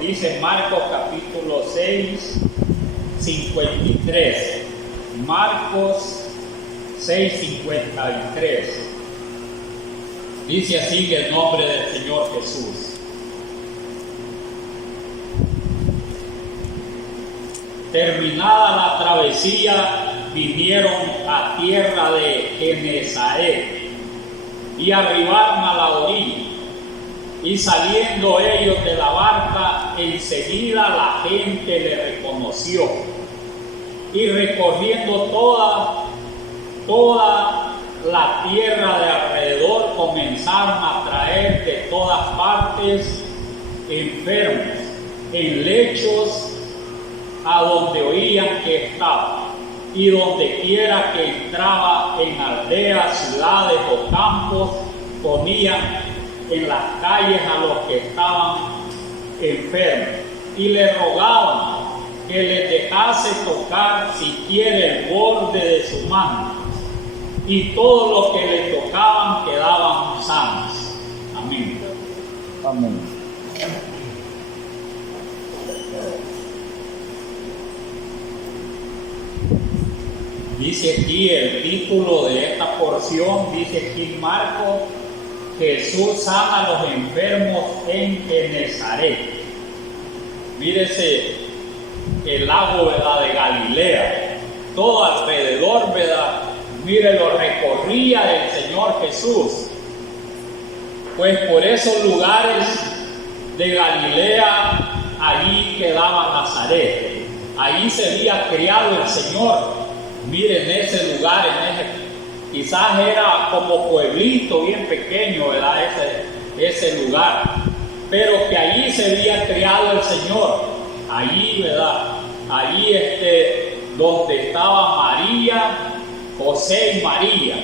Dice Marcos capítulo 6, 53. Marcos 6, 53. Dice así el nombre del Señor Jesús. Terminada la travesía, vinieron a tierra de Genesaret y arribaron a la orilla. Y saliendo ellos de la barca, enseguida la gente le reconoció. Y recorriendo toda la tierra de alrededor, comenzaron a traer de todas partes enfermos en lechos a donde oían que estaba. Y donde quiera que entraba, en aldeas, ciudades o campos, ponían en las calles a los que estaban enfermos y le rogaban que les dejase tocar siquiera el borde de su mano, y todos los que le tocaban quedaban sanos. Amén. Amén. Dice aquí el título de esta porción, dice aquí Marcos: Jesús sana a los enfermos en Genesaret. Mírese el lago, ¿verdad?, de Galilea, todo alrededor, ¿verdad? Mire, lo recorría el Señor Jesús. Pues por esos lugares de Galilea, allí quedaba Nazaret. Allí se había criado el Señor. Mire, en ese lugar, quizás era como pueblito bien pequeño, ¿verdad? Ese lugar, pero que allí se había criado el Señor, allí, ¿verdad? Allí donde estaba María, José y María,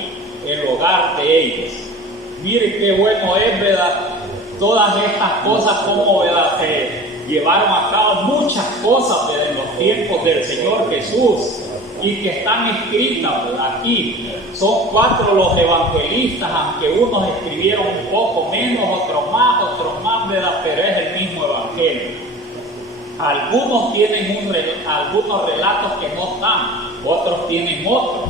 el hogar de ellos. Mire qué bueno es, ¿verdad? Todas estas cosas, como, ¿verdad?, se llevaron a cabo muchas cosas, ¿verdad?, en los tiempos del Señor Jesús, y que están escritas, ¿verdad? Aquí son 4 los evangelistas, aunque unos escribieron un poco menos, otros más, ¿verdad?, pero es el mismo evangelio. Algunos tienen algunos relatos que no están, otros tienen otros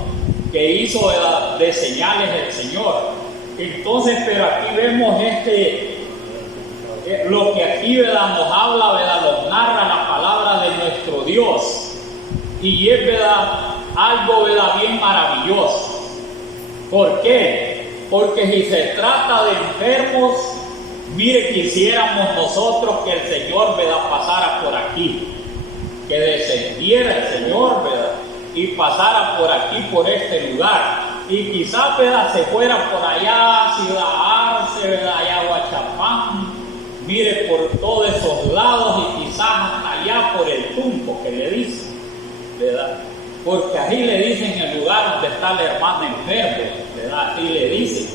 que hizo, ¿verdad?, de señales el Señor. Entonces, pero aquí vemos lo que aquí, ¿verdad?, nos habla, ¿verdad?, nos narra la palabra de nuestro Dios. Y es, ¿verdad?, algo, ¿verdad?, bien maravilloso. ¿Por qué? Porque si se trata de enfermos, mire, quisiéramos nosotros que el Señor, ¿verdad?, pasara por aquí, que descendiera el Señor, ¿verdad?, y pasara por aquí, por este lugar, y quizás, ¿verdad?, se fuera por allá, Ciudad Arce, ¿verdad?, allá Huachapán, mire, por todos esos lados, y quizás hasta allá por el Tunco, que le dicen, ¿verdad? Porque ahí le dicen el lugar donde está el hermano enfermo, ¿verdad? Así le dicen.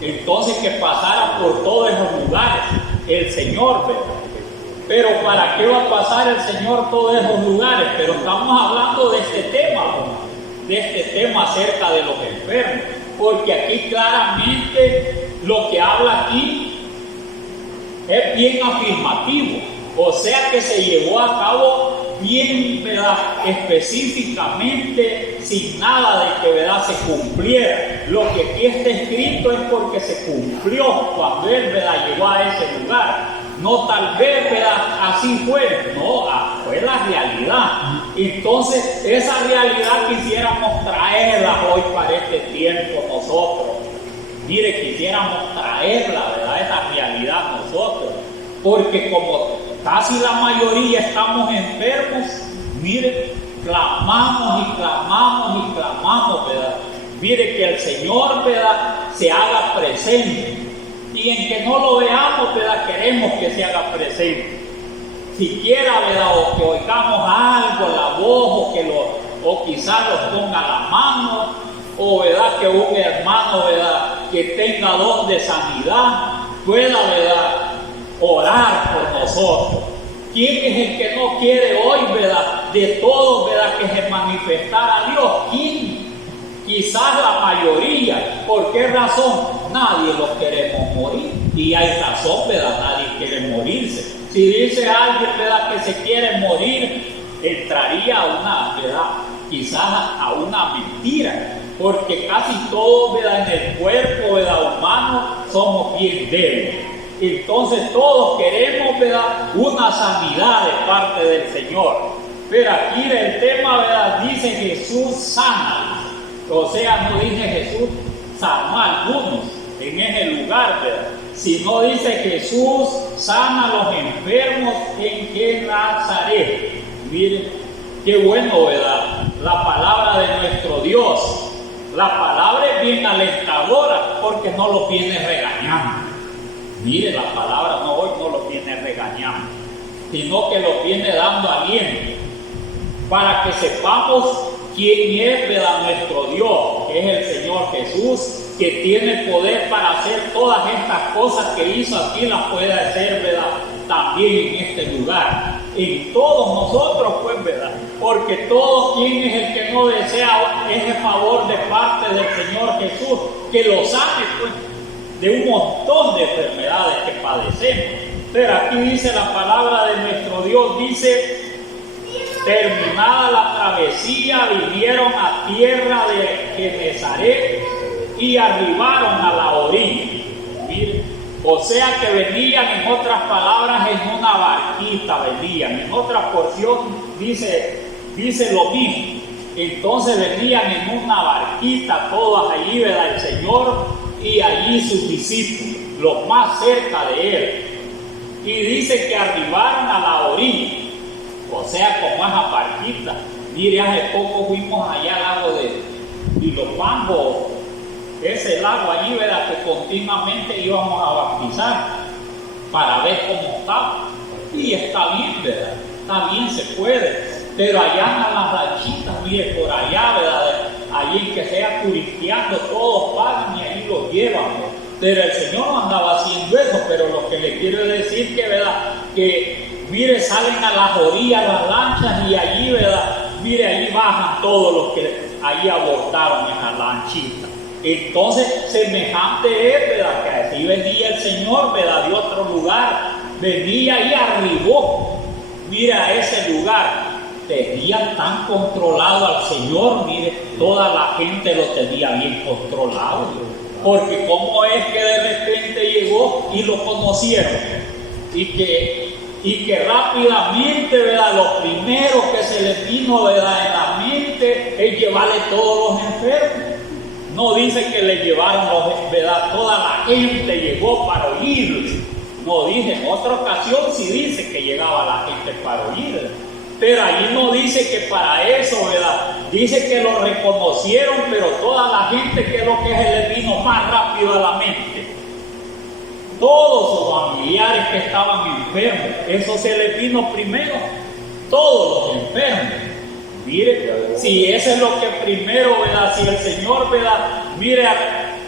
Entonces, que pasara por todos esos lugares el Señor, ¿verdad? Pero ¿para qué va a pasar el Señor todos esos lugares? Pero estamos hablando de este tema, ¿no?, de este tema acerca de los enfermos, porque aquí claramente lo que habla aquí es bien afirmativo, o sea que se llevó a cabo bien, ¿verdad?, específicamente, sin nada de que, ¿verdad?, se cumpliera. Lo que aquí está escrito es porque se cumplió cuando él, ¿verdad?, llegó a ese lugar. No tal vez, ¿verdad?, así fue, no, fue la realidad. Entonces, esa realidad quisiéramos traerla hoy para este tiempo nosotros. Mire, quisiéramos traerla, ¿verdad?, esa realidad nosotros. Porque como casi la mayoría estamos enfermos, mire, clamamos y clamamos y clamamos, ¿verdad? Mire, que el Señor, ¿verdad?, se haga presente. Y en que no lo veamos, ¿verdad?, queremos que se haga presente. Siquiera, ¿verdad?, o que oigamos algo, la voz, o quizás nos ponga la mano, o, ¿verdad?, que un hermano, ¿verdad?, que tenga don de sanidad pueda, ¿verdad?, orar por nosotros. ¿Quién es el que no quiere hoy, ¿verdad?, de todos, ¿verdad?, que se manifestara a Dios? ¿Quién? Quizás la mayoría. ¿Por qué razón? Nadie lo queremos morir. Y hay razón, ¿verdad?, nadie quiere morirse. Si dice alguien, ¿verdad?, que se quiere morir, entraría a una, ¿verdad?, quizás a una mentira, porque casi todos, ¿verdad?, en el cuerpo, ¿verdad?, humano somos bien débiles. Entonces todos queremos, ¿verdad?, una sanidad de parte del Señor. Pero aquí el tema, ¿verdad?, dice Jesús sana. O sea, no dice Jesús sanó a algunos en ese lugar, ¿verdad?, sino dice Jesús sana a los enfermos en Nazaret. Miren, qué bueno, ¿verdad?, la palabra de nuestro Dios. La palabra es bien alentadora porque no lo viene regañando. Mire, la palabra hoy no lo viene regañando, sino que lo viene dando aliento para que sepamos quién es, ¿verdad?, nuestro Dios, que es el Señor Jesús, que tiene poder para hacer todas estas cosas que hizo aquí, las puede hacer, ¿verdad?, también en este lugar. En todos nosotros, pues, ¿verdad?, porque todo quien es el que no desea ese favor de parte del Señor Jesús, que lo sane, pues, de un montón de enfermedades que padecemos. Pero aquí dice la palabra de nuestro Dios, dice: terminada la travesía, vinieron a tierra de Genezaret y arribaron a la orilla. Miren, o sea que venían, en otras palabras, en una barquita venían. En otra porción dice lo mismo. Entonces venían en una barquita, todas allí, ¿verdad?, el Señor y allí sus discípulos, los más cerca de Él. Y dice que arribaron a la orilla. O sea, como esa barquita. Mire, hace poco fuimos allá al lago de Ilopango, ese lago allí, ¿verdad?, que continuamente íbamos a bautizar para ver cómo estaba. Y está bien, ¿verdad?, está bien, se puede. Pero allá andan las lanchitas, mire, por allá, ¿verdad?, allí que sea turisteando, todos pagan y ahí los llevan, ¿verdad? Pero el Señor no andaba haciendo eso. Pero lo que le quiero decir que, ¿verdad?, que mire, salen a las orillas las lanchas y allí, ¿verdad?, mire, allí bajan todos los que allí abortaron en la lanchita. Entonces, semejante es, ¿verdad?, que así venía el Señor, ¿verdad?, de otro lugar, venía y arribó, mira, a ese lugar. Tenía tan controlado al Señor, mire, toda la gente lo tenía bien controlado, porque cómo es que de repente llegó y lo conocieron, y que rápidamente, ¿verdad?, lo primero que se les vino, ¿verdad?, en la mente es llevarle todos los enfermos. No dice que le llevaron ¿verdad?, toda la gente llegó para oírle. No dice, en otra ocasión sí dice que llegaba la gente para oírle. Pero allí no dice que para eso, ¿verdad?, dice que lo reconocieron, pero toda la gente, que es lo que se les vino más rápido a la mente. Todos sus familiares que estaban enfermos, eso se les vino primero, todos los enfermos. Mire, si eso es lo que primero, ¿verdad?, si el Señor, ¿verdad?, mire,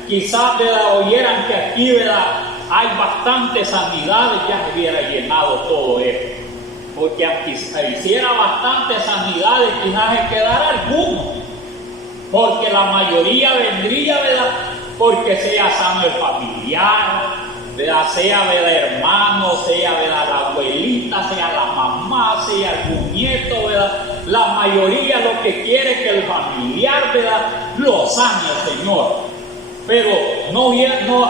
quizás, ¿verdad?, oyeran que aquí, ¿verdad?, hay bastantes sanidades, ya se hubiera llenado todo esto. Porque aunque hiciera bastantes sanidades, quizás se quedara alguno. Porque la mayoría vendría, ¿verdad?, porque sea sano el familiar, ¿verdad?, sea, ¿verdad?, hermano, sea, ¿verdad?, la abuelita, sea la mamá, sea algún nieto, ¿verdad? La mayoría lo que quiere es que el familiar, ¿verdad?, lo sane el Señor. Pero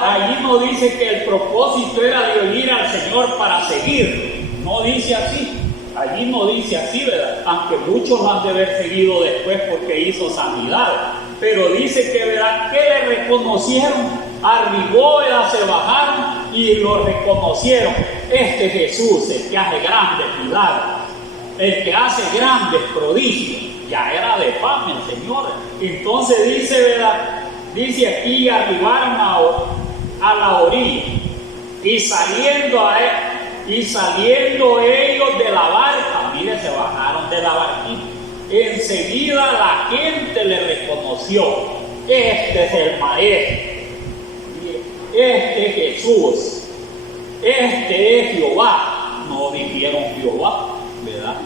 allí no dice que el propósito era de oír al Señor para seguir. No dice así. Allí no dice así, ¿verdad?, aunque muchos lo han de haber seguido después porque hizo sanidad. Pero dice que, ¿verdad?, que le reconocieron, arribó, ¿verdad?, se bajaron y lo reconocieron. Este Jesús, el que hace grandes milagros, el que hace grandes prodigios, ya era de fama el Señor. Entonces dice, ¿verdad?, dice aquí, arribaron a la orilla y saliendo ellos de la barca, mire, se bajaron de la barquita. Enseguida la gente le reconoció: este es el Maestro, este es Jesús, este es Jehová. No dijeron Jehová, ¿verdad?,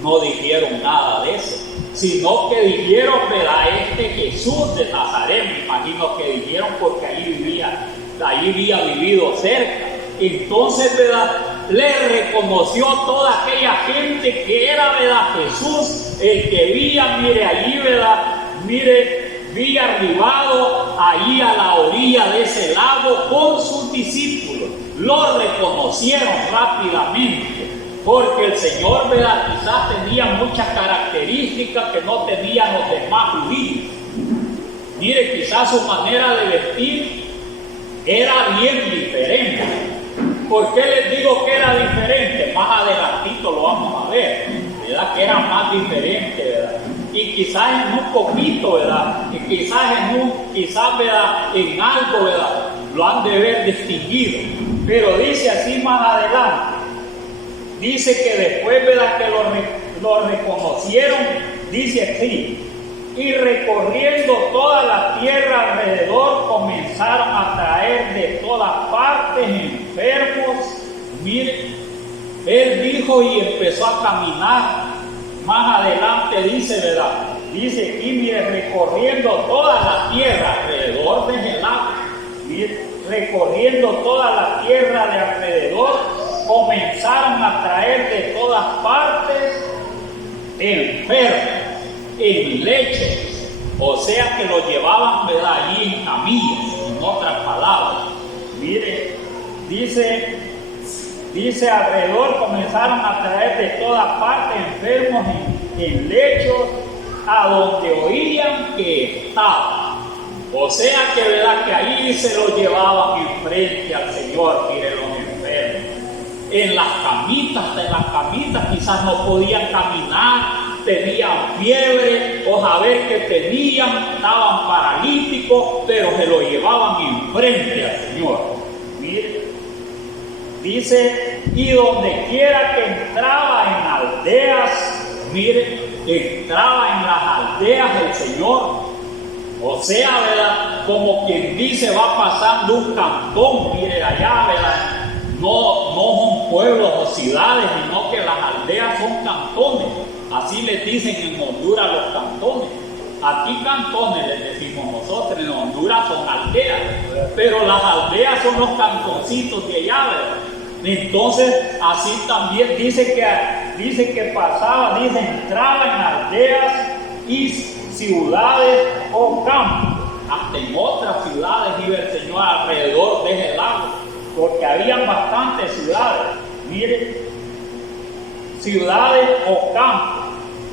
no dijeron nada de eso, sino que dijeron, ¿verdad?, este Jesús de Nazaret. Me imagino que dijeron porque ahí había vivido cerca. Entonces, ¿verdad?, le reconoció toda aquella gente que era, ¿verdad?, Jesús, el que había, mire, allí, ¿verdad?, mire, había arribado allí a la orilla de ese lago con sus discípulos. Lo reconocieron rápidamente, porque el Señor, ¿verdad?, quizás tenía muchas características que no tenían los demás judíos. Mire, quizás su manera de vestir era bien diferente. ¿Por qué les digo que era diferente? Más adelantito lo vamos a ver, ¿verdad?, que era más diferente, ¿verdad? Y quizás en un poquito, ¿verdad?, y quizás, ¿verdad?, en algo, ¿verdad?, lo han de ver distinguido. Pero dice así más adelante, dice que después, ¿verdad?, que lo reconocieron, dice así: y recorriendo toda la tierra alrededor comenzaron a traer de todas partes enfermos. Mire, él dijo y empezó a caminar. Más adelante dice, ¿verdad?, dice aquí, mire, recorriendo toda la tierra alrededor de el lago. Mire, recorriendo toda la tierra de alrededor comenzaron a traer de todas partes enfermos en leche, o sea que lo llevaban, ¿verdad?, allí en camillas, en otras palabras. Mire, dice alrededor comenzaron a traer de todas partes enfermos en lechos a donde oían que estaban. O sea que, ¿verdad?, que ahí se lo llevaban enfrente al Señor, mire, los enfermos. En las camitas quizás no podían caminar, tenían fiebre, o saber que tenían, estaban paralíticos, pero se lo llevaban enfrente al Señor. Mire, dice, y donde quiera que entraba en aldeas, mire, entraba en las aldeas del Señor. O sea, ¿verdad?, como quien dice, va pasando un cantón, mire, allá, ¿verdad?, no son pueblos o ciudades, sino que las aldeas son cantones. Así les dicen en Honduras los cantones. Aquí cantones les decimos nosotros, en Honduras son aldeas, pero las aldeas son los cantoncitos de allá, ¿verdad? Entonces, así también dice que pasaba, dice, entraba en aldeas y ciudades o campos. Hasta en otras ciudades iba el Señor alrededor de ese lago, porque habían bastantes ciudades. Mire, ciudades o campos.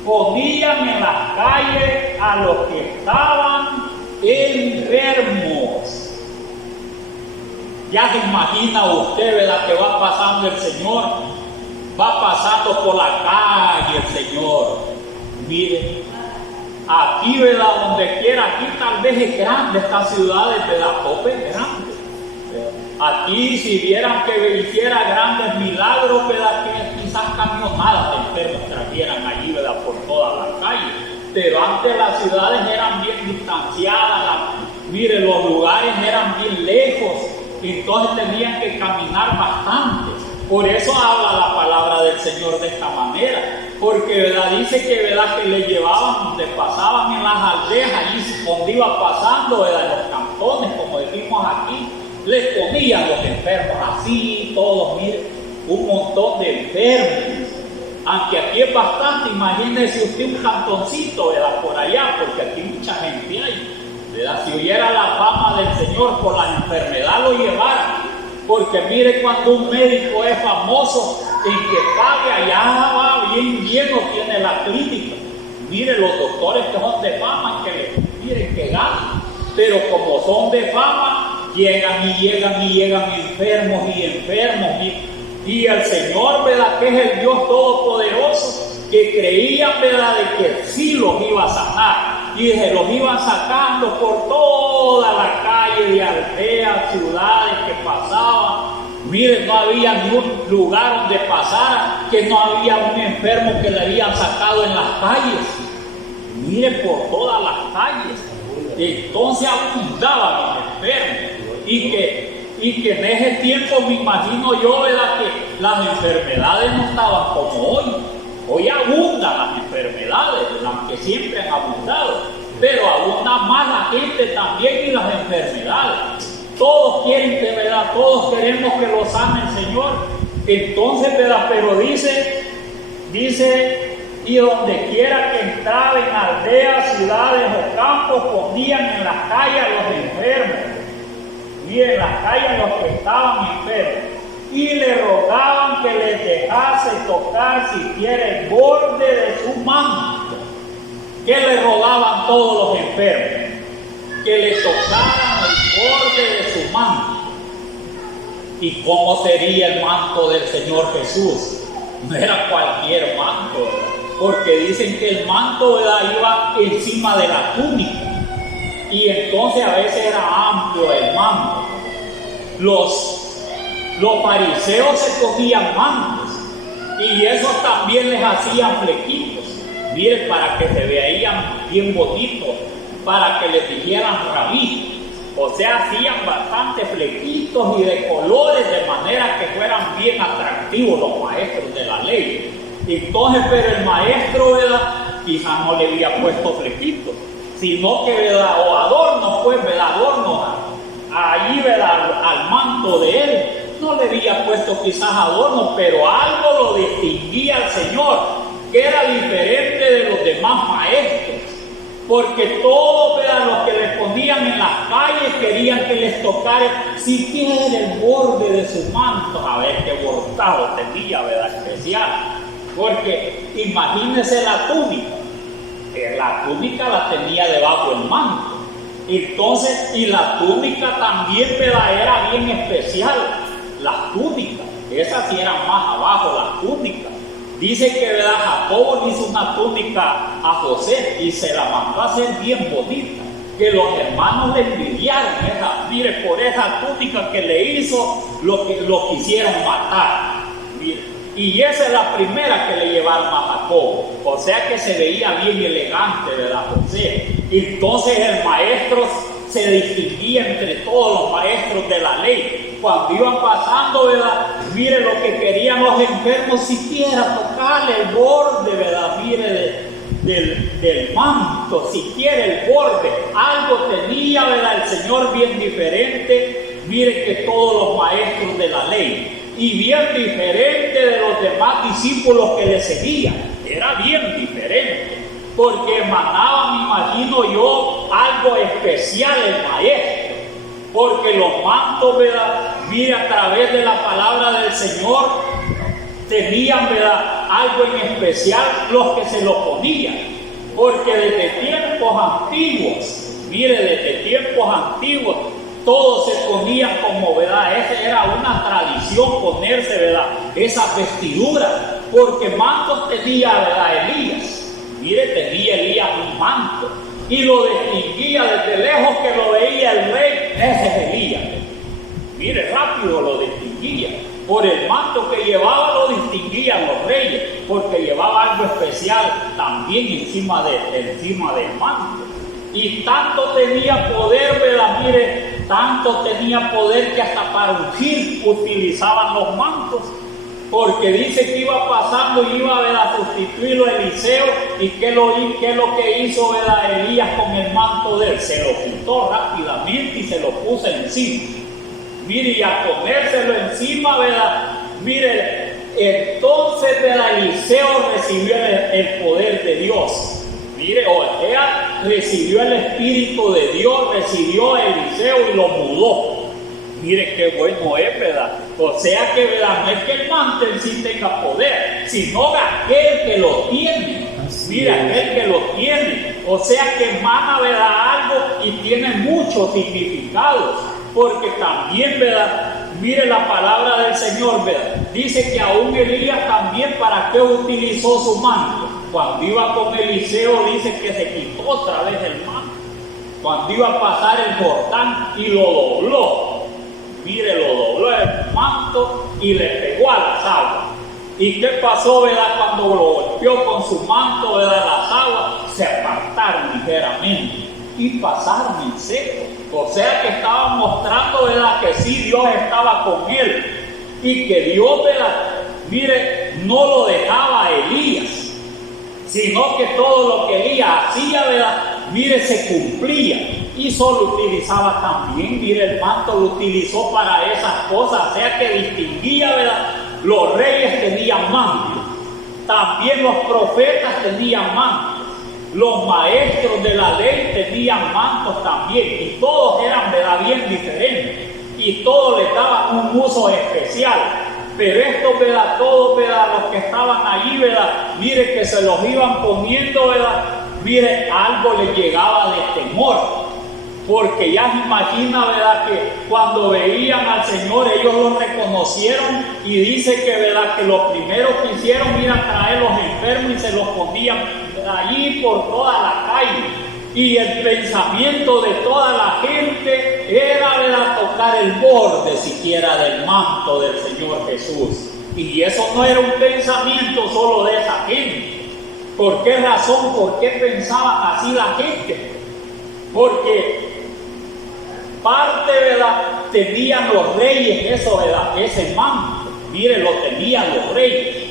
Ponían en las calles a los que estaban enfermos. Ya se imagina usted, ¿verdad?, que va pasando el Señor, va pasando por la calle el Señor. Mire, aquí, ¿verdad?, donde quiera, aquí tal vez es grande, estas ciudades de la Tope es grande. Aquí, si vieran que hiciera grandes milagros, ¿verdad?, que quizás camionadas de enfermos trajeran allí, ¿verdad?, por todas las calles. Pero antes las ciudades eran bien distanciadas, mire, los lugares eran bien lejos, entonces tenían que caminar bastante. Por eso habla la palabra del Señor de esta manera, porque, ¿verdad?, dice que, ¿verdad?, que le llevaban, donde pasaban en las aldeas, allí donde iba pasando, ¿verdad?, en los cantones, como decimos aquí, les ponían los enfermos así, todos, mire, un montón de enfermos. Aunque aquí es bastante, imagínese usted un cantoncito, ¿verdad?, por allá, porque aquí mucha gente hay, ¿verdad? Si oyera la fama del Señor por la enfermedad lo llevara, porque mire, cuando un médico es famoso, el que pague allá va bien lleno, tiene la clínica. Mire, los doctores que son de fama, miren que ganan, pero como son de fama, llegan enfermos y enfermos. Y el Señor, ¿verdad?, que es el Dios Todopoderoso, que creían, ¿verdad?, de que sí los iba a sanar. Y se los iban sacando por toda la calle de aldeas, ciudades que pasaban. Miren, no había ni un lugar donde pasara que no había un enfermo que le habían sacado en las calles. Miren, por todas las calles. Entonces abundaban los enfermos. Y que en ese tiempo me imagino yo, ¿verdad?, que las enfermedades no estaban como hoy. Hoy abundan las enfermedades, aunque siempre han abundado, pero abunda más la gente también y las enfermedades. Todos quieren que, ¿verdad?, todos queremos que lo sane el Señor, Entonces, ¿verdad? Pero dice, y donde quiera que entraba en aldeas, ciudades o campos, ponían en las calles a los enfermos. Y en las calles los que estaban enfermos. Y le rogaban que les dejase tocar siquiera el borde de su manto. ¿Qué le rogaban todos los enfermos? Que le tocaran el borde de su manto. ¿Y cómo sería el manto del Señor Jesús? No era cualquier manto, ¿verdad? Porque dicen que el manto, ¿verdad?, iba encima de la túnica. Y entonces a veces era amplio el manto. Los fariseos se ponían mantos y esos también les hacían flequitos, miren, para que se veían bien bonitos, para que les dijeran rabí. O sea, hacían bastantes flequitos y de colores, de manera que fueran bien atractivos los maestros de la ley. Entonces, pero el maestro, ¿verdad?, quizás no le había puesto flequitos, sino que, ¿verdad?, o adornos, pues, ¿verdad?, adornos allí, ¿verdad?, al manto de él. No le había puesto quizás adornos, pero algo lo distinguía al Señor, que era diferente de los demás maestros. Porque todos, ¿verdad?, los que le ponían en las calles querían que les tocara siquiera el borde de sus mantos, a ver qué bordado tenía, ¿verdad?, especial. Porque imagínense la túnica la tenía debajo del manto. Entonces, y la túnica también, ¿verdad?, era bien especial. Las túnicas, esas sí eran más abajo, las túnicas. Dice que, ¿verdad?, Jacobo hizo una túnica a José y se la mandó a hacer bien bonita, que los hermanos le envidiaron mire, por esa túnica que le hizo, lo quisieron matar. Mire. Y esa es la primera que le llevaron a Jacobo, o sea que se veía bien elegante, ¿verdad?, José. Entonces el maestro se distinguía entre todos los maestros de la ley. Cuando iban pasando, ¿verdad?, mire, lo que querían los enfermos siquiera tocarle el borde, ¿verdad?, mire, del manto, siquiera el borde. Algo tenía, ¿verdad?, el Señor bien diferente, mire, que todos los maestros de la ley. Y bien diferente de los demás discípulos que le seguían. Era bien diferente. Porque emanaba, me imagino yo, algo especial el maestro. Porque los mantos, ¿verdad?, mire, a través de la palabra del Señor, tenían, ¿verdad?, algo en especial los que se lo ponían. Porque desde tiempos antiguos, mire, desde tiempos antiguos, todos se ponían como, ¿verdad?, esa era una tradición ponerse, ¿verdad?, esas vestiduras. Porque mantos tenía, ¿verdad?, Elías. Mire, tenía Elías un manto y lo distinguía desde lejos, que lo veía el rey. Ese es Elías. Mire, rápido lo distinguía. Por el manto que llevaba lo distinguían los reyes, porque llevaba algo especial también encima del manto. Y tanto tenía poder, ¿verdad? Mire, tanto tenía poder que hasta para ungir utilizaban los mantos. Porque dice que iba pasando y iba, ¿verdad?, a sustituirlo a Eliseo. ¿Y qué es lo que hizo, ¿verdad?, Elías con el manto de él? Se lo quitó rápidamente y se lo puso encima. Mire, y a ponérselo encima, ¿verdad?, mire, entonces, ¿verdad?, Eliseo recibió el poder de Dios. Mire, o sea, recibió el Espíritu de Dios, recibió a Eliseo y lo mudó. Mire qué bueno es, ¿verdad? O sea que, ¿verdad?, no es que el manto en sí tenga poder, sino aquel que lo tiene. Mira, aquel que lo tiene. O sea que emana, ¿verdad?, algo y tiene muchos significados. Porque también, ¿verdad?, mire la palabra del Señor, ¿verdad?, dice que aún Elías también, ¿para qué utilizó su manto? Cuando iba con Eliseo, dice que se quitó otra vez el manto. Cuando iba a pasar el Jordán y lo dobló. Mire, lo dobló el manto y le pegó a las aguas. ¿Y qué pasó, verdad? Cuando lo golpeó con su manto, ¿verdad?, las aguas se apartaron ligeramente y pasaron en seco. O sea que estaba mostrando, ¿verdad?, que sí, Dios estaba con él y que Dios, ¿verdad?, mire, no lo dejaba a Elías, sino que todo lo que Elías hacía, ¿verdad?, mire, se cumplía. Y solo utilizaba también, mire, el manto lo utilizó para esas cosas, o sea que distinguía, ¿verdad?, Los reyes tenían mantos, también los profetas tenían mantos, los maestros de la ley tenían mantos también, y todos eran bien diferentes, y todos les daban un uso especial. Pero estos, todos, los que estaban allí, mire que se los iban poniendo, mire, algo les llegaba de temor. Porque ya se imagina, que cuando veían al Señor, ellos lo reconocieron, y dice que lo primero que hicieron era traer los enfermos y se los ponían allí por toda la calle. Y el pensamiento de toda la gente era tocar el borde siquiera del manto del Señor Jesús. Y eso no era un pensamiento solo de esa gente. ¿Por qué razón? ¿Por qué pensaban así la gente? Porque parte, tenían los reyes eso, ese manto. Mire, lo tenían los reyes.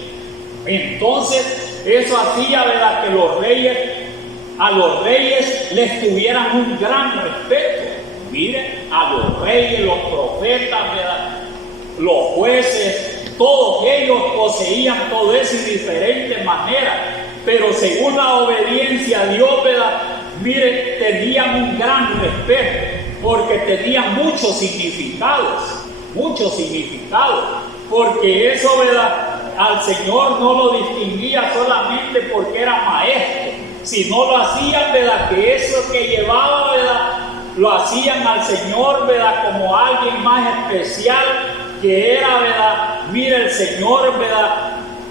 Entonces, eso hacía, que a los reyes les tuvieran un gran respeto. Mire, a los reyes, los profetas, los jueces, todos ellos poseían todo eso de diferentes maneras. Pero según la obediencia a Dios, mire, tenían un gran respeto. Porque tenían muchos significados, porque eso, al Señor no lo distinguía solamente porque era maestro, sino lo hacían, que eso que llevaba, lo hacían al Señor, como alguien más especial, que era, mira, el Señor,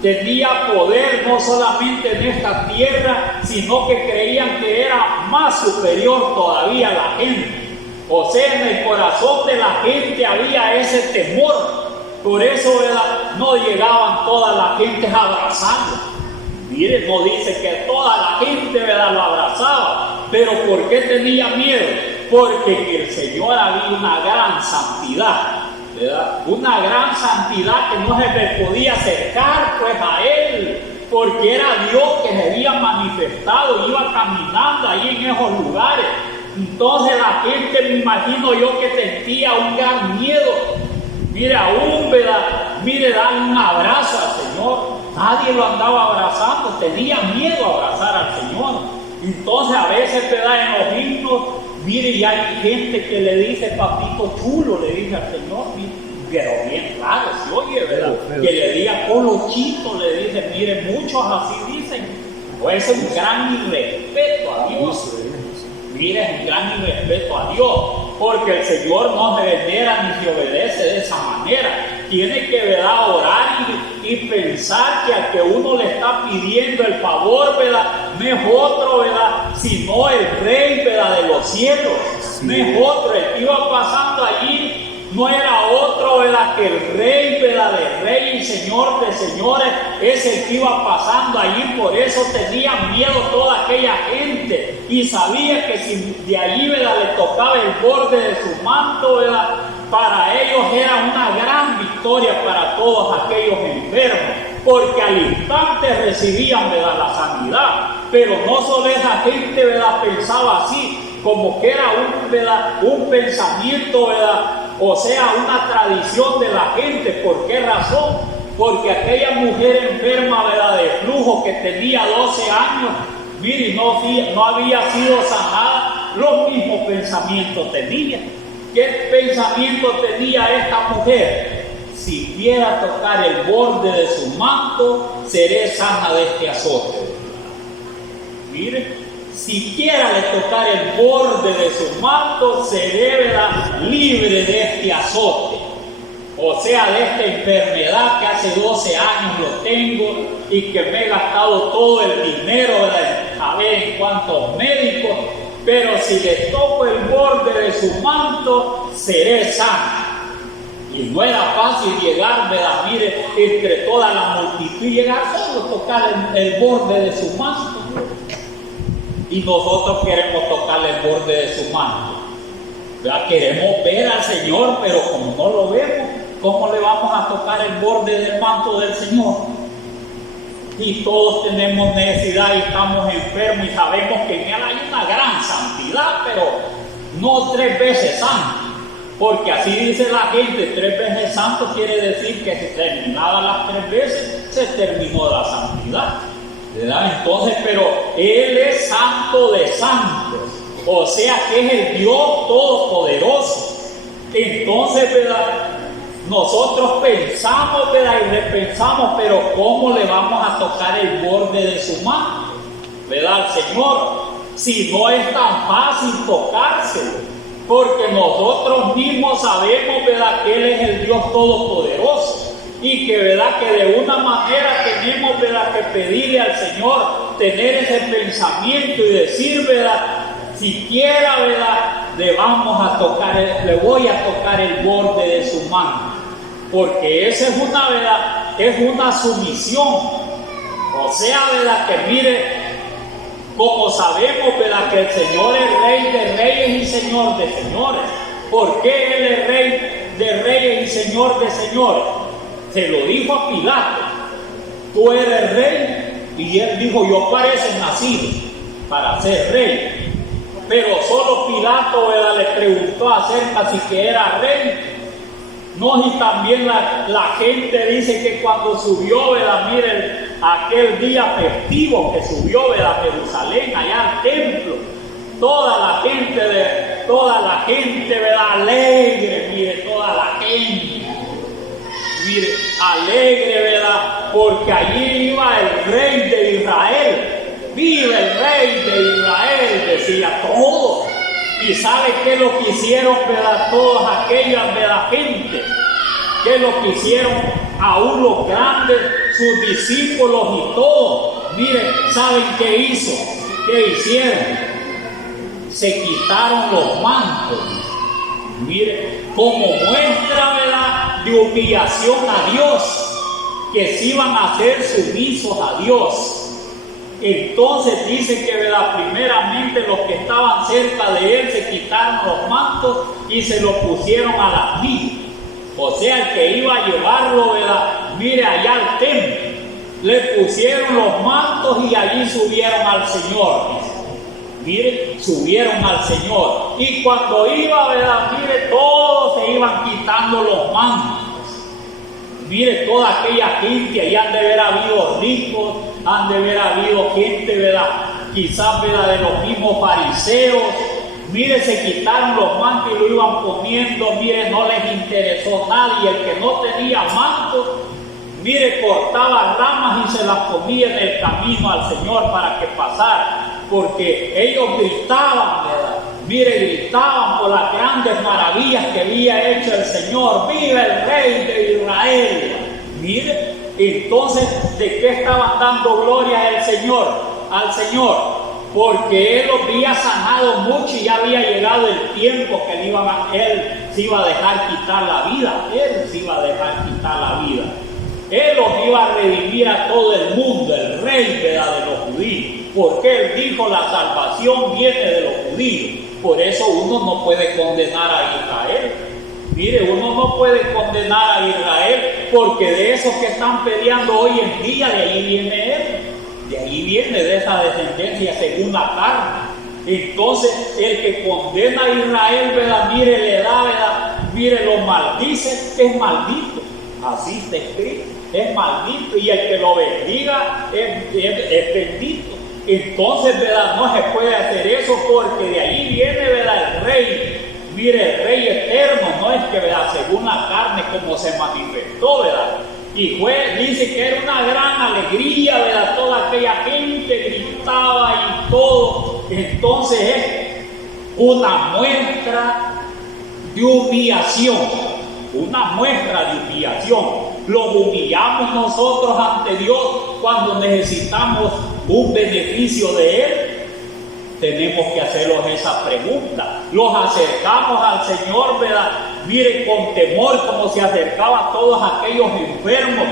tenía poder no solamente en esta tierra, sino que creían que era más superior todavía a la gente. O sea, en el corazón de la gente había ese temor. Por eso, no llegaban toda la gente a abrazarlo. Mire, no dice que toda la gente, lo abrazaba. Pero ¿por qué tenía miedo? Porque en el Señor había una gran santidad, una gran santidad que no se le podía acercar pues a Él. Porque era Dios que se había manifestado, iba caminando ahí en esos lugares. Entonces la gente, me imagino yo, que sentía un gran miedo. Mire, aún, mire, darle un abrazo al Señor. Nadie lo andaba abrazando, tenía miedo a abrazar al Señor. Entonces a veces, en los himnos, mire, ya hay gente que le dice papito chulo, le dice al Señor, pero bien claro, se oye, que le diga colochito, le dice, mire, muchos así dicen. Pues es un gran irrespeto a Dios. Mire, es un gran irrespeto a Dios, porque el Señor no se venera ni se obedece de esa manera. Tiene que, orar y pensar que al que uno le está pidiendo el favor, no es otro, sino el Rey, de los cielos. No es otro, el que iba pasando allí no era otro, que el Rey, de Rey y Señor de señores, es el que iba pasando allí. Por eso tenía miedo toda aquella gente, y sabía que si de allí, le tocaba el borde de su manto, para ellos era una gran victoria para todos aquellos enfermos, porque al instante recibían, la sanidad. Pero no solo esa gente, pensaba así, como que era un pensamiento, o sea, una tradición de la gente. ¿Por qué razón? Porque aquella mujer enferma, de flujo, que tenía 12 años, mire, no había sido sanada, los mismos pensamientos tenía. ¿Qué pensamiento tenía esta mujer? Si quiera tocar el borde de su manto, seré sana de este azote. Mire, si quiera tocar el borde de su manto, seré libre de este azote. O sea, de esta enfermedad que hace 12 años lo tengo, y que me he gastado todo el dinero, a ver en cuántos médicos, pero si le toco el borde de su manto, seré sana. Y no era fácil llegar, mire, entre toda la multitud, llegar solo a tocar el borde de su manto. Y nosotros queremos tocarle el borde de su manto. Queremos ver al Señor, pero como no lo vemos, ¿cómo le vamos a tocar el borde del manto del Señor? Y todos tenemos necesidad y estamos enfermos, y sabemos que en Él hay una gran santidad, pero no 3 veces santo. Porque así dice la gente, 3 veces santo quiere decir que si terminadas las 3 veces, se terminó la santidad, ¿verdad? Entonces, pero Él es santo de santos, o sea que es el Dios todopoderoso. Entonces, ¿verdad? Nosotros pensamos, ¿verdad? Y repensamos, pero ¿cómo le vamos a tocar el borde de su mano, ¿verdad? Al Señor, si no es tan fácil tocárselo. Porque nosotros mismos sabemos, ¿verdad?, que Él es el Dios todopoderoso y que, ¿verdad?, que de una manera tenemos, ¿verdad?, que pedirle al Señor, tener ese pensamiento y decir, ¿verdad?, siquiera, ¿verdad?, le voy a tocar el borde de su mano, porque esa es una, ¿verdad?, es una sumisión. O sea, ¿verdad?, que mire, como sabemos, ¿verdad?, que el Señor es Rey de reyes y Señor de señores. ¿Por qué Él es Rey de reyes y Señor de señores? Se lo dijo a Pilato: tú eres rey. Y él dijo: yo parece nacido para ser rey. Pero solo Pilato, ¿verdad?, le preguntó acerca si que era rey. No, y también la gente dice que cuando subió, ¿verdad?, miren, aquel día festivo que subió, ¿verdad?, a Jerusalén, allá al templo, toda la gente, ¿verdad?, alegre, mire, toda la gente, mire, alegre, ¿verdad?, porque allí iba el Rey de Israel. ¡Viva el Rey de Israel!, decía todo. Y sabe qué lo que hicieron, ¿verdad?, todas aquellas, ¿verdad?, gente, que lo que hicieron aún los grandes, sus discípulos y todo. Miren, ¿saben qué hizo? ¿Qué hicieron? Se quitaron los mantos. Miren, como muestra, ¿verdad?, de humillación a Dios, que se iban a hacer sumisos a Dios. Entonces dice que, ¿verdad?, primeramente los que estaban cerca de Él se quitaron los mantos y se los pusieron a las vidas. O sea, el que iba a llevarlo, ¿verdad?, mire, allá al templo, le pusieron los mantos y allí subieron al Señor. Mire, subieron al Señor. Y cuando iba, ¿verdad?, mire, todos se iban quitando los mantos. Mire, toda aquella gente, ahí han de haber habido ricos, han de haber habido gente, ¿verdad?, quizás, ¿verdad?, de los mismos fariseos. Mire, se quitaron los mantos y lo iban poniendo. Mire, no les interesó nada. Y el que no tenía manto, mire, cortaba ramas y se las ponía en el camino al Señor para que pasara. Porque ellos gritaban, ¿verdad? Mire, gritaban por las grandes maravillas que había hecho el Señor. ¡Viva el Rey de Israel! Mire, entonces, ¿de qué estaban dando gloria al Señor? Al Señor. Porque Él los había sanado mucho y ya había llegado el tiempo que Él se iba a dejar quitar la vida. Él se iba a dejar quitar la vida. Él los iba a redimir a todo el mundo, el Rey, ¿verdad?, de los judíos. Porque Él dijo: la salvación viene de los judíos. Por eso uno no puede condenar a Israel. Mire, uno no puede condenar a Israel porque de esos que están peleando hoy en día, de ahí viene Él. De ahí viene, de esa descendencia según la carne. Entonces, el que condena a Israel, ¿verdad?, mire, le da, ¿verdad?, mire, lo maldice, es maldito. Así está escrito, es maldito. Y el que lo bendiga es bendito. Entonces, ¿verdad?, no se puede hacer eso porque de ahí viene, ¿verdad?, el Rey. Mire, el Rey eterno, no es que, ¿verdad?, según la carne como se manifestó, ¿verdad? Y dice que era una gran alegría, ¿verdad? Toda aquella gente gritaba y todo. Entonces es una muestra de humillación. Una muestra de humillación. Los humillamos nosotros ante Dios cuando necesitamos un beneficio de Él. Tenemos que hacerlos esa pregunta. Los acercamos al Señor, ¿verdad? Miren, con temor, como se acercaban todos aquellos enfermos,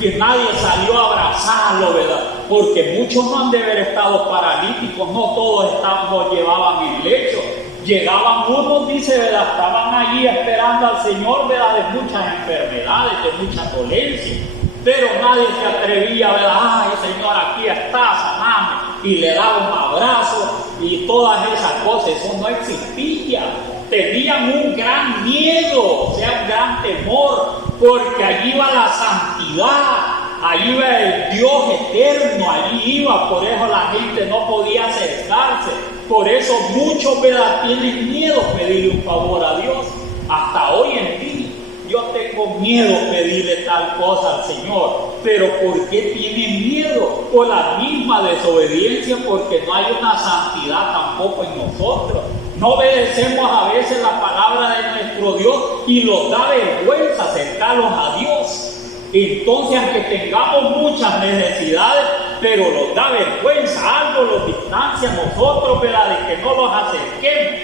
que nadie salió a abrazarlo, ¿verdad? Porque muchos no han de haber estado paralíticos, no todos los llevaban en lecho. Llegaban unos, dice, ¿verdad?, estaban allí esperando al Señor, ¿verdad?, de muchas enfermedades, de muchas dolencias. Pero nadie se atrevía, ¿verdad? ¡Ay, Señor, aquí está, saname! Y le daba un abrazo y todas esas cosas. Eso no existía. tenían un gran miedo, o sea, un gran temor, porque allí iba la santidad, allí iba el Dios eterno, allí iba, por eso la gente no podía acercarse. Por eso muchos, ¿verdad?, tienen miedo pedirle un favor a Dios. Hasta hoy en día yo tengo miedo pedirle tal cosa al Señor. Pero ¿por qué tienen miedo? Por la misma desobediencia, porque no hay una santidad tampoco en nosotros. No obedecemos a veces la palabra de nuestro Dios y nos da vergüenza acercarnos a Dios. Entonces, aunque tengamos muchas necesidades, pero nos da vergüenza, algo nos distancia a nosotros, ¿verdad?, de que no nos acerquemos,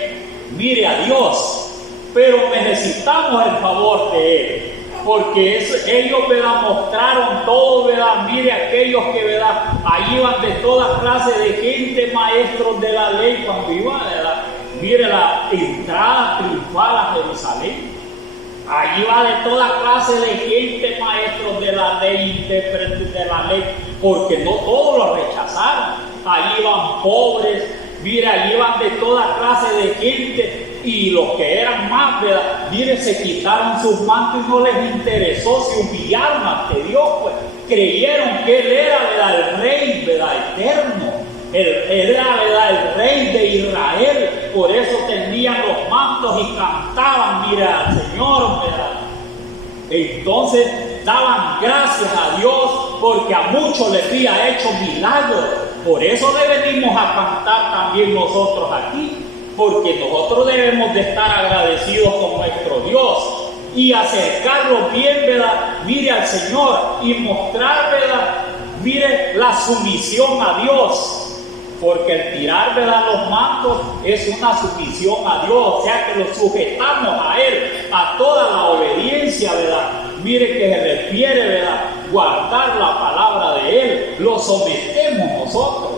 mire, a Dios. Pero necesitamos el favor de Él, porque ellos, ¿verdad?, mostraron todo, ¿verdad? Mire, aquellos que, ¿verdad?, allí iban de toda clase de gente, maestros de la ley, cuando iban, ¿verdad?, mire la entrada triunfal a Jerusalén. Allí va de toda clase de gente, maestros de la ley, intérpretes de la ley, porque no todos lo rechazaron. Allí van pobres, mire, allí van de toda clase de gente, y los que eran más, ¿verdad?, mire, se quitaron sus mantos y no les interesó, se humillaron ante Dios, pues creyeron que Él era, ¿verdad?, el Rey, ¿verdad?, eterno. Él era, ¿verdad?, el Rey de Israel. Por eso tenían los mantos y cantaban, mira, al Señor, ¿verdad? Entonces daban gracias a Dios porque a muchos les había hecho milagros. Por eso le venimos a cantar también nosotros aquí, porque nosotros debemos de estar agradecidos con nuestro Dios y acercarlo bien, ¿verdad?, mire, al Señor, y mostrar, ¿verdad?, mire, la sumisión a Dios. Porque el tirar, ¿verdad?, los mantos es una sumisión a Dios, o sea que lo sujetamos a Él, a toda la obediencia, ¿verdad? Mire que se refiere, ¿verdad?, guardar la palabra de Él, lo sometemos nosotros.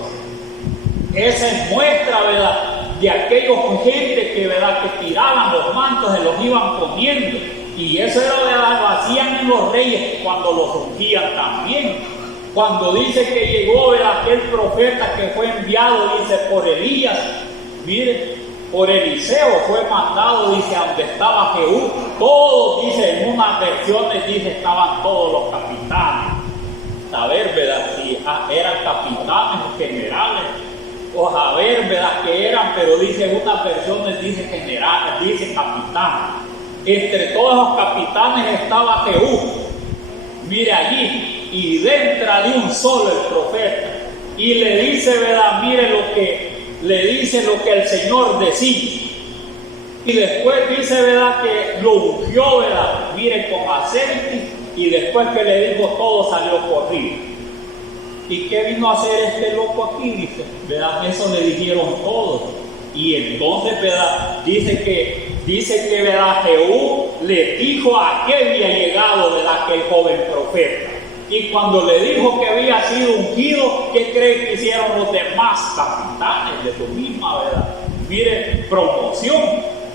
Esa es muestra, ¿verdad?, de aquellos gente que, ¿verdad?, que tiraban los mantos, se los iban poniendo. Y eso era, ¿verdad?, lo hacían en los reyes cuando los ungían también. Cuando dice que llegó, ¿verdad?, aquel profeta que fue enviado, dice, por Elías, mire, por Eliseo fue mandado, dice, a donde estaba Jehú. Todos, dice, en unas versiones, dice, estaban todos los capitanes. A ver, ¿verdad?, si eran capitanes o generales, o a ver, ¿verdad?, que eran, pero dice, en unas versiones dice generales, dice capitanes. Entre todos los capitanes estaba Jehú, mire allí. Y dentro de un solo el profeta, y le dice, ¿verdad?, mire lo que le dice, lo que el Señor decía. Y después dice, ¿verdad?, que lo ungió, ¿verdad?, mire, con aceite, y después que le dijo todo salió corrido. ¿Y qué vino a hacer este loco aquí? Dice, ¿verdad?, eso le dijeron todos. Y entonces, ¿verdad?, dice que, ¿verdad?, Jehú le dijo a qué había llegado, ¿verdad?, aquel joven profeta. Y cuando le dijo que había sido ungido, ¿qué cree que hicieron los demás capitanes de su misma, ¿verdad?, mire, promoción?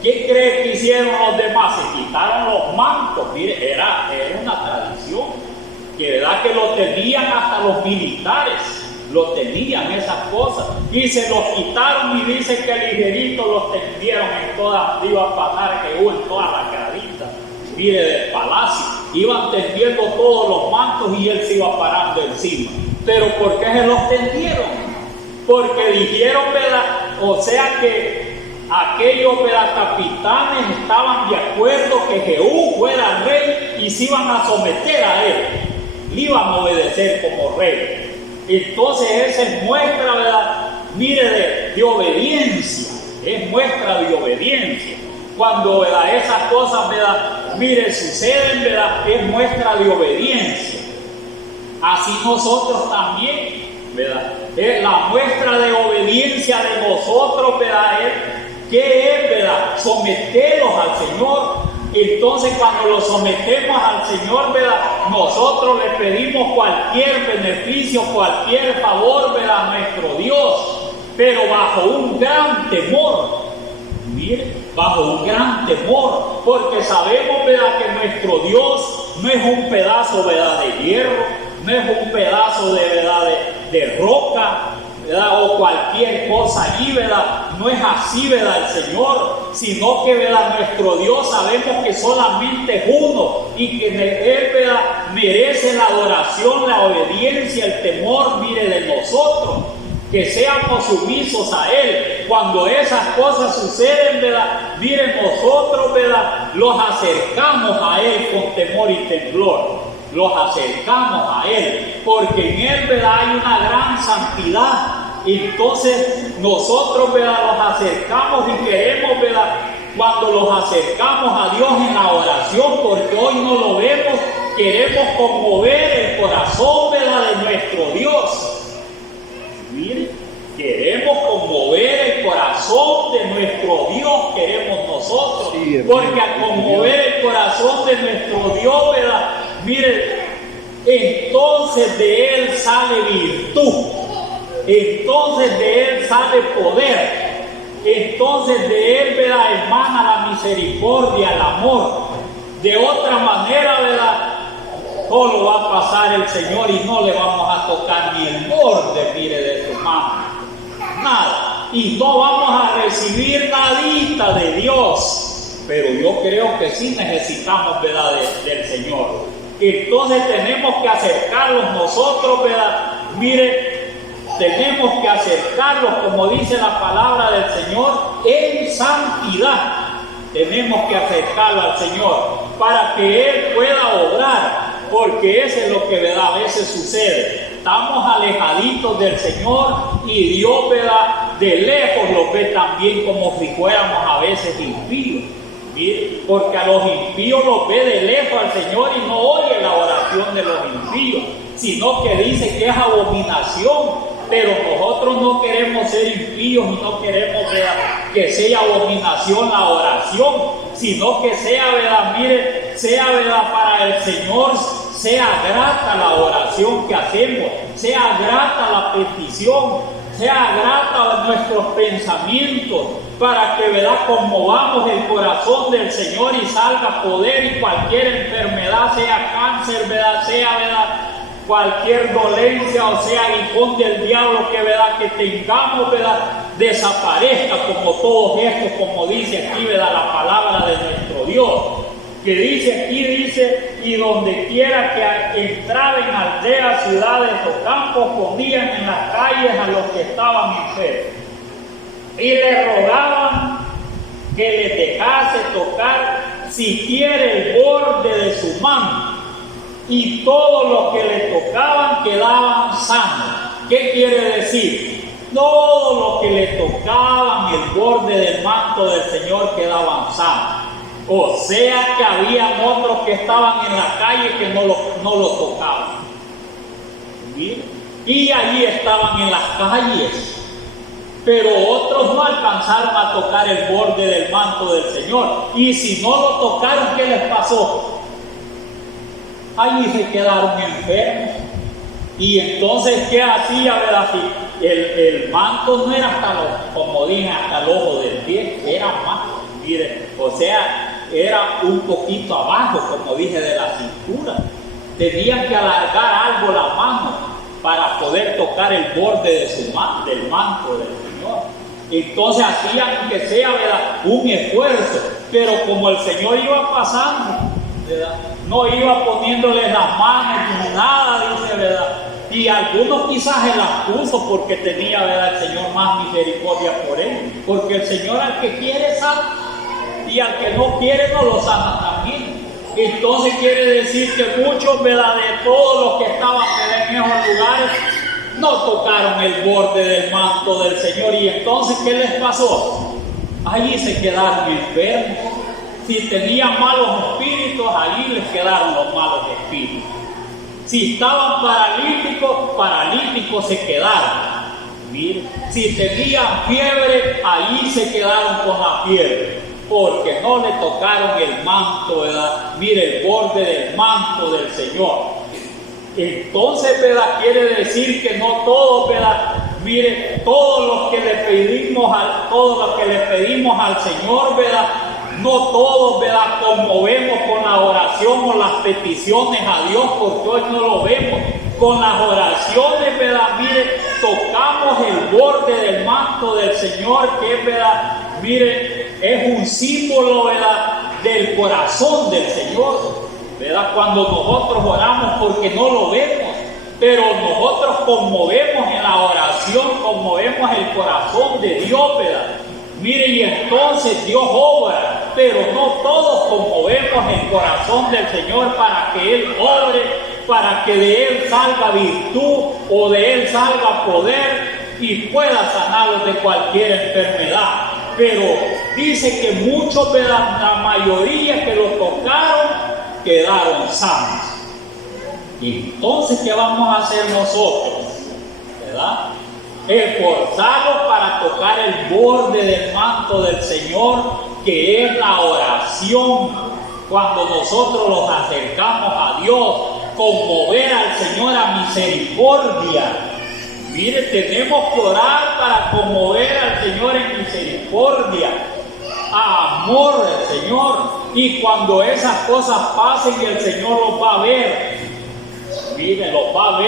¿Qué cree que hicieron los demás? Se quitaron los mantos. Mire, era una tradición, que, ¿verdad?, que lo tenían hasta los militares, lo tenían esas cosas, y se los quitaron, y dice que ligerito los tendieron en todas, iba a pasar que hubo en todas las graditas, mire, del palacio, iban tendiendo todos los mantos y él se iba parando encima. ¿Pero por qué se los tendieron? Porque dijeron, ¿verdad?, o sea que aquellos, ¿verdad?, capitanes estaban de acuerdo que Jehú fuera rey y se iban a someter a él, le iban a obedecer como rey. Entonces esa es muestra, ¿verdad?, mire, de obediencia, es muestra de obediencia. Cuando, ¿verdad?, esas cosas, ¿verdad?, mire, suceden, ¿verdad?, es muestra de obediencia. Así nosotros también, ¿verdad?, es la muestra de obediencia de nosotros, ¿verdad?, es que es, ¿verdad?, someterlos al Señor. Entonces cuando los sometemos al Señor, ¿verdad?, nosotros le pedimos cualquier beneficio, cualquier favor, ¿verdad?, a nuestro Dios, pero bajo un gran temor. Mire, bajo un gran temor, porque sabemos, ¿verdad?, que nuestro Dios no es un pedazo, ¿verdad?, de hierro, no es un pedazo de, ¿verdad?, de roca, ¿verdad? O cualquier cosa allí, ¿verdad? No es así, ¿verdad? El Señor, sino que, ¿verdad? Nuestro Dios sabemos que solamente es uno y que Él, ¿verdad? Merece la adoración, la obediencia, el temor, mire, de nosotros. Que seamos sumisos a Él. Cuando esas cosas suceden, ¿verdad? Miren, nosotros, ¿verdad? Los acercamos a Él con temor y temblor. Los acercamos a Él, porque en Él, ¿verdad? Hay una gran santidad. Entonces nosotros, ¿verdad? Los acercamos y queremos, ¿verdad? Cuando los acercamos a Dios en la oración, porque hoy no lo vemos, queremos conmover el corazón, ¿verdad? De nuestro Dios. Miren, queremos conmover el corazón de nuestro Dios, queremos nosotros, sí, porque al conmover el corazón de nuestro Dios, ¿verdad? Miren, entonces de Él sale virtud, entonces de Él sale poder, entonces de Él, ¿verdad? Emana la misericordia, el amor. De otra manera, ¿verdad? Solo va a pasar el Señor y no le vamos a tocar ni el borde, mire, de su mano. Nada. Y no vamos a recibir nadita de Dios. Pero yo creo que sí necesitamos, ¿verdad? Del Señor. Entonces tenemos que acercarlos nosotros, ¿verdad? Mire, tenemos que acercarlos, como dice la palabra del Señor, en santidad. Tenemos que acercarlo al Señor para que Él pueda obrar. Porque eso es lo que, ¿verdad? A veces sucede. Estamos alejaditos del Señor y Dios, ¿verdad? De lejos los ve también como si fuéramos a veces impíos. ¿Sí? Porque a los impíos los ve de lejos al Señor y no oye la oración de los impíos, sino que dice que es abominación. Pero nosotros no queremos ser impíos y no queremos, ¿verdad? Que sea abominación la oración, sino que sea, ¿verdad? Mire, sea, ¿verdad? Para el Señor, sea grata la oración que hacemos, sea grata la petición, sea grata nuestros pensamientos, para que, ¿verdad? Conmovamos el corazón del Señor y salga poder y cualquier enfermedad, sea cáncer, ¿verdad? Sea, ¿verdad? Cualquier dolencia o sea aguijón del diablo que, ¿verdad? Que tengamos, ¿verdad? Desaparezca como todos estos, como dice aquí, ¿verdad? La palabra de nuestro Dios, que dice aquí, dice, y donde quiera que entraban en aldeas, ciudades o campos, ponían en las calles a los que estaban enfermos y le rogaban que les dejase tocar siquiera el borde de su mano. Y todos los que le tocaban quedaban sanos. ¿Qué quiere decir? Todos los que le tocaban el borde del manto del Señor quedaban sanos. O sea que había otros que estaban en la calle que no lo tocaban. ¿Sí? Y allí estaban en las calles. Pero otros no alcanzaron a tocar el borde del manto del Señor. Y si no lo tocaron, ¿qué les pasó? Allí se quedaron enfermos. Y entonces, ¿qué hacía, verdad? Si el manto no era hasta como dije, hasta el ojo del pie, era más, mire, o sea, era un poquito abajo, como dije, de la cintura. Tenían que alargar algo la mano para poder tocar el borde de del manto del Señor. Entonces hacían que sea, ¿verdad? Un esfuerzo, pero como el Señor iba pasando, ¿verdad? No iba poniéndole las manos ni nada, dice, ¿verdad? Y algunos quizás se las puso porque tenía, ¿verdad? El Señor más misericordia por él. Porque el Señor al que quiere sana y al que no quiere no lo sana también. Entonces quiere decir que muchos, ¿verdad? De todos los que estaban en esos lugares no tocaron el borde del manto del Señor. Y entonces, ¿qué les pasó? Allí se quedaron enfermos. Si tenían malos espíritus, allí les quedaron los malos espíritus. Si estaban paralíticos se quedaron. Mire, si tenían fiebre, allí se quedaron con la fiebre, porque no le tocaron el manto, ¿verdad? Mire, el borde del manto del Señor. Entonces, ¿verdad? Quiere decir que no todos, ¿verdad? Mire, todos los que le pedimos al Señor, ¿verdad? No todos, ¿verdad? Conmovemos con la oración o las peticiones a Dios, porque hoy no lo vemos. Con las oraciones, ¿verdad? Mire, tocamos el borde del manto del Señor, que es, ¿verdad? Mire, es un símbolo, ¿verdad?, del corazón del Señor, ¿verdad? Cuando nosotros oramos, porque no lo vemos, pero nosotros conmovemos en la oración, conmovemos el corazón de Dios, ¿verdad? Mire, y entonces Dios obra, pero no todos conmovemos el corazón del Señor para que Él obre, para que de Él salga virtud o de Él salga poder y pueda sanarlos de cualquier enfermedad. Pero dice que muchos, ¿verdad?, la mayoría que lo tocaron quedaron sanos. Y entonces, ¿qué vamos a hacer nosotros? ¿Verdad? Esforzarnos para tocar el borde del manto del Señor, que es la oración. Cuando nosotros nos acercamos a Dios, conmover al Señor a misericordia. Mire, tenemos que orar para conmover al Señor en misericordia, a amor del Señor. Y cuando esas cosas pasen y el Señor los va a ver, mire, los va a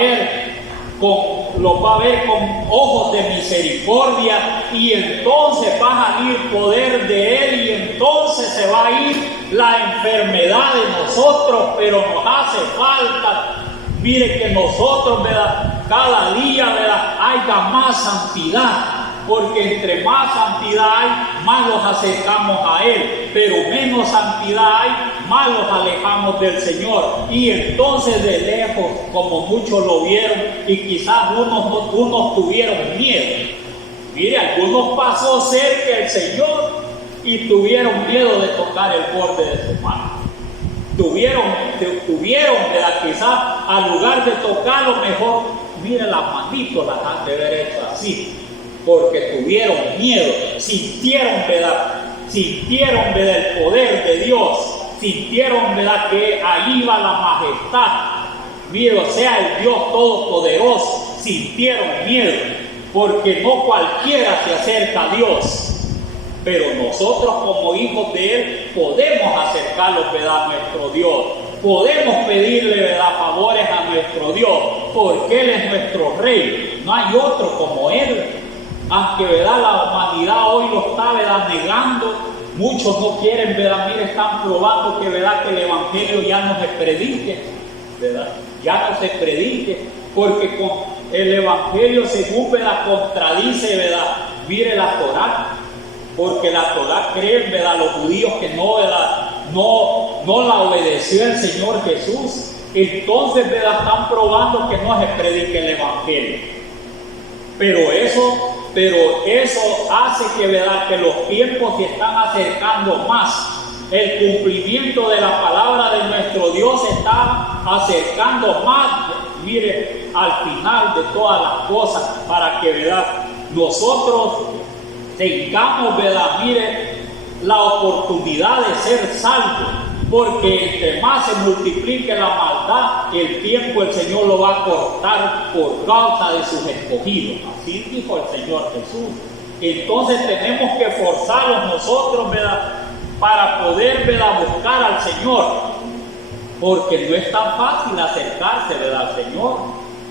ver con ojos de misericordia, y entonces va a ir poder de Él, y entonces se va a ir la enfermedad de nosotros. Pero nos hace falta, mire, que nosotros, ¿verdad?, cada día, ¿verdad?, haya más santidad, porque entre más santidad hay, más nos acercamos a Él, pero menos santidad hay, más nos alejamos del Señor. Y entonces de lejos, como muchos lo vieron, y quizás unos tuvieron miedo. Mire, algunos pasó cerca del Señor y tuvieron miedo de tocar el borde de su mano. Tuvieron, ¿verdad?, quizás al lugar de tocarlo, mejor, mire, las manitos las han de haber hecho así, porque tuvieron miedo, sintieron, ¿verdad?, el poder de Dios, sintieron, ¿verdad?, que ahí va la majestad. Mire, o sea, el Dios Todopoderoso, sintieron miedo, porque no cualquiera se acerca a Dios. Pero nosotros, como hijos de Él, podemos acercarlos, ¿verdad?, a nuestro Dios. Podemos pedirle, ¿verdad?, favores a nuestro Dios, porque Él es nuestro Rey. No hay otro como Él. Aunque, ¿verdad?, la humanidad hoy lo está, ¿verdad?, negando. Muchos no quieren, ¿verdad?, mire, están probando que, ¿verdad?, que el Evangelio ya no se predique, ¿verdad? Ya no se predique, porque con el Evangelio, según, ¿verdad?, contradice, ¿verdad?, mire, la Torá. Porque la Torá creen, ¿verdad?, los judíos que no, ¿verdad?, no la obedeció el Señor Jesús. Entonces, ¿verdad?, están probando que no se predique el Evangelio. Pero eso hace que, ¿verdad?, que los tiempos se están acercando más. El cumplimiento de la palabra de nuestro Dios se está acercando más, mire, al final de todas las cosas, para que, ¿verdad?, nosotros tengamos, ¿verdad?, mire, la oportunidad de ser salvos, porque entre más se multiplique la maldad, el tiempo el Señor lo va a cortar por causa de sus escogidos. Así dijo el Señor Jesús. Entonces tenemos que esforzarnos nosotros, ¿verdad?, para poder, ¿verdad?, buscar al Señor, porque no es tan fácil acercarse, ¿verdad?, al Señor.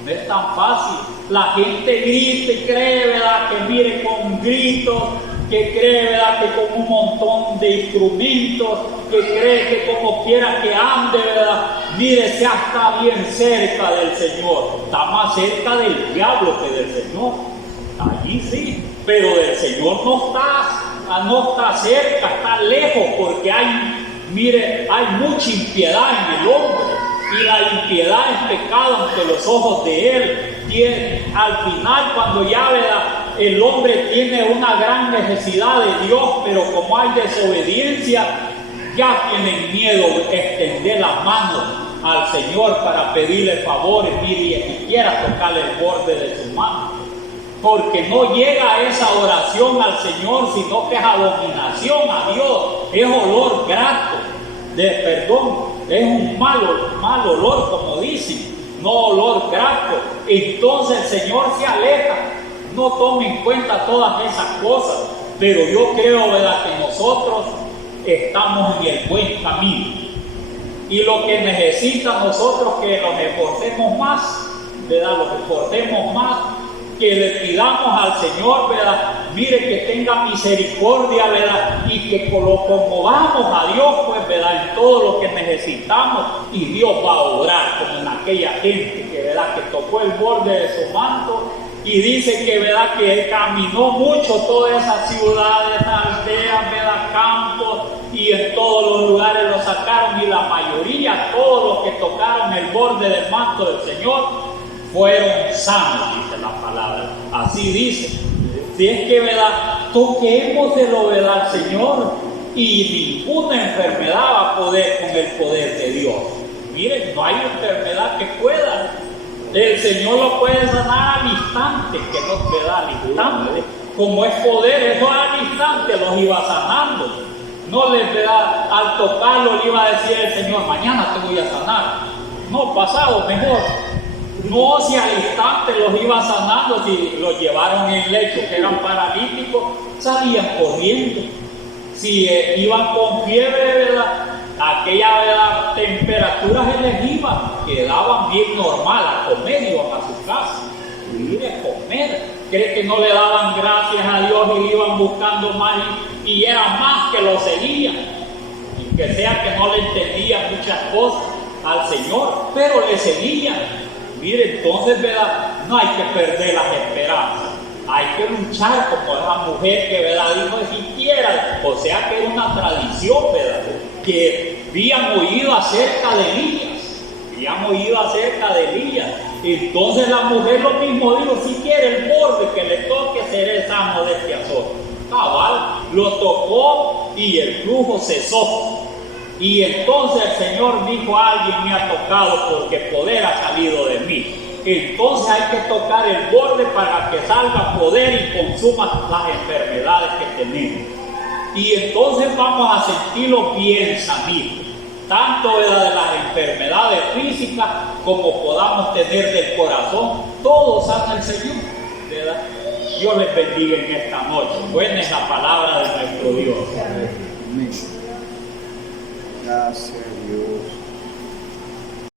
No es tan fácil. La gente grita y cree, ¿verdad?, que mire, con gritos, que cree, ¿verdad?, que con un montón de instrumentos, que cree que como quiera que ande, ¿verdad?, mire, ya está bien cerca del Señor. Está más cerca del diablo que del Señor. Allí sí, pero del Señor no está cerca, está lejos, porque hay mucha impiedad en el hombre. Y la impiedad es pecado ante los ojos de Él. Al final, cuando ya, ¿verdad?, el hombre tiene una gran necesidad de Dios, pero como hay desobediencia, ya tienen miedo de extender las manos al Señor para pedirle favores, mire, y ni siquiera tocarle el borde de su mano. Porque no llega a esa oración al Señor, sino que es abominación a Dios, es olor grato de perdón. Es un mal olor, como dicen, no olor grato. Entonces el Señor se aleja, no tome en cuenta todas esas cosas. Pero yo creo, ¿verdad?, que nosotros estamos en el buen camino. Y lo que necesita nosotros que nos esforcemos más, ¿verdad?, los esforcemos más, que le pidamos al Señor, ¿verdad? Mire, que tenga misericordia, ¿verdad? Y que lo conmovamos a Dios, pues, ¿verdad? En todo lo que necesitamos, y Dios va a obrar, como en aquella gente que, ¿verdad? Que tocó el borde de su manto, y dice que, ¿verdad? Que caminó mucho todas esas ciudades, aldeas, ¿verdad? Campos, y en todos los lugares lo sacaron, y la mayoría, todos los que tocaron el borde del manto del Señor, fueron sanos, dice la palabra. Así dice. Si es que, ¿verdad? Toquemos de lo, ¿verdad? Al Señor, y ninguna enfermedad va a poder con el poder de Dios. Miren, no hay enfermedad que pueda. El Señor lo puede sanar al instante, que no te da al instante. Como es poder, eso al instante los iba sanando. No les da, al tocarlo le iba a decir el Señor, mañana te voy a sanar. No, pasado mejor. No, si al instante los iba sanando, si los llevaron en lecho que eran paralíticos, salían corriendo. Si iban con fiebre, ¿verdad? Aquella, ¿verdad? Temperatura se les iba, quedaban bien normal a comer, iban a su casa. Ir a comer. ¿Cree que no le daban gracias a Dios y iban buscando más y era más que lo seguían? Y que sea que no le entendían muchas cosas al Señor, pero le seguían. Mire, entonces, ¿verdad? No hay que perder las esperanzas. Hay que luchar como esa mujer que, ¿verdad? Dijo siquiera, o sea que era una tradición, ¿verdad? Que habían oído acerca de Elías. Habían oído acerca de Elías. Entonces la mujer lo mismo dijo, si quiere el borde que le toque, seré sano de este azote. Cabal, lo tocó y el flujo cesó. Y entonces el Señor dijo, alguien me ha tocado porque poder ha salido de mí. Entonces hay que tocar el borde para que salga poder y consuma las enfermedades que tenemos. Y entonces vamos a sentirlo bien sanitos, tanto de las enfermedades físicas como podamos tener del corazón. Todo sana el Señor, ¿verdad? Dios les bendiga en esta noche. Buena es la palabra de nuestro Dios. Amén. Gracias, Dios.